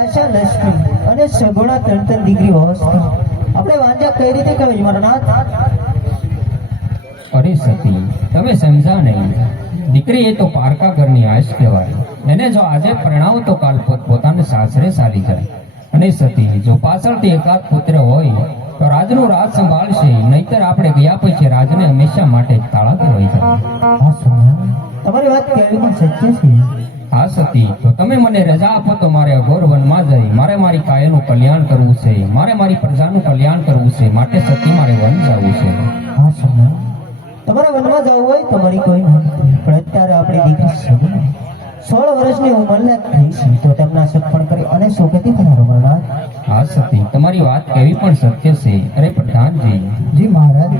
આશા લક્ષ્મી અને સગુણા ત્રણ ત્રણ દીકરી હોસ્તી આપણે વાંધા કઈ રીતે કહ્યું મારા નાથ? અરે સતી તમે સમજા નહીં. દીકરી એ તો પારકા ઘરની આશ કહેવાય. એને જો આજે પ્રણાવ તો કાલ પોતાને સાસરે સારી જાય. અને સતી જો પાછળથી એકાદ પુત્ર હોય તો રાજનું રાજ સંભાળશે. નહીતર આપણે ગયા પછી રાજને હંમેશા માટે તાળા હોય જાય તમારી વાત કેવી પણ સત્ય છે. હા સતી તો તમે મને રજા આપો તો મારે અઘોર વનમાં જઈ. મારે મારી કાયાનું કલ્યાણ કરવું છે. મારે મારી પ્રજાનું કલ્યાણ કરવું છે. માટે સતી મારે વન જવું છે. હા સોના. તમારે વનમાં જવું હોય તો મારી કોઈ નથી. પણ અત્યારે આપણી દીકરી સોળ વર્ષની ઉંમરના થઈ છે. તો તેમના સત્પણ કરી અને સુખેથી તમારો મરનાથ હા સતી તમારી વાત કેવી પણ સત્ય છે. અરે પ્રધાનજી. જી મહારાજ.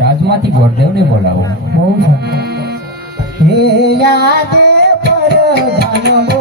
રાજમાંથી ગોરદેવને બોલાવો. બહુ સારું. હે યાદ Meu amor.